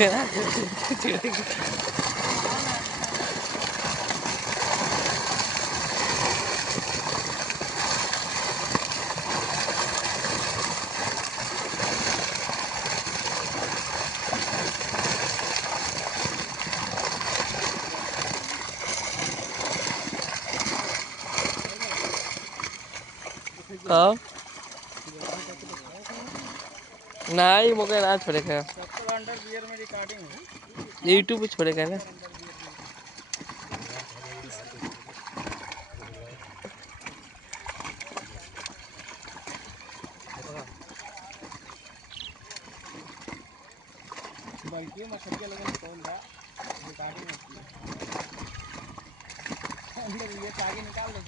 हाँ नहीं मुझे ना छोड़ेगा यूट्यूब पे छोड़ेगा ना। बल्कि मछलियाँ लोगों ने खोल रहा रिकॉर्डिंग होती है अंदर ये आगे निकाल दो।